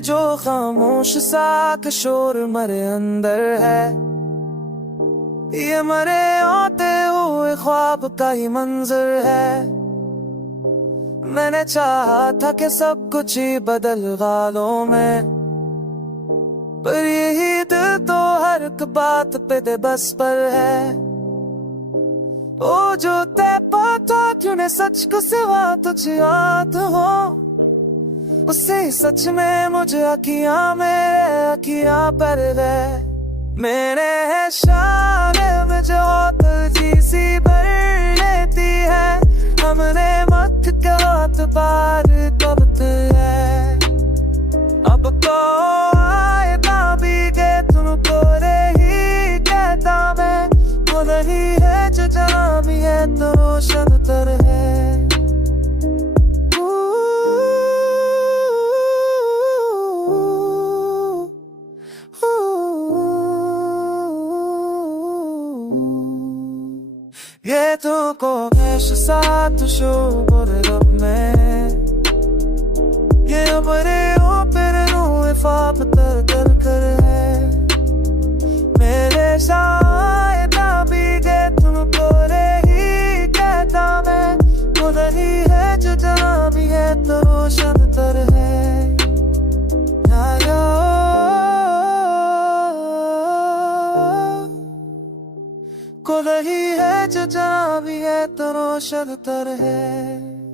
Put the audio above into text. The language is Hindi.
जो खामोश सा शोर मरे अंदर है, ये मरे आते हुए ख्वाब का ही मंजर है। मैंने चाहा था कि सब कुछ ही बदल गालों में, पर यही दिल तो हर एक बात पे दे बस पर है। ओ जो तय पाता क्यों ने सच को सिवा तुझ याद हो, उससे सच में मुझे अखियां मेरे अखियां पर गए। मेरे है शान में जो तुझी सी भर लेती है, हमने मत के हाथ पार कब है। अब तो आए ना बीगे तुमको रे ही कहता मैं, वो नहीं है जो जहाँ भी है तो रोशन तर है। ये तुमको saat shubur rab mein, ye apne per roe faap tar kar kar hai। मेरे शायद ना भीगे तुमको रे ही कहता मैं, खुद ही है जो जहाँ भी है तो रोशन तर है। खुद ही है जो जहाँ भी है तो रोशन तर है।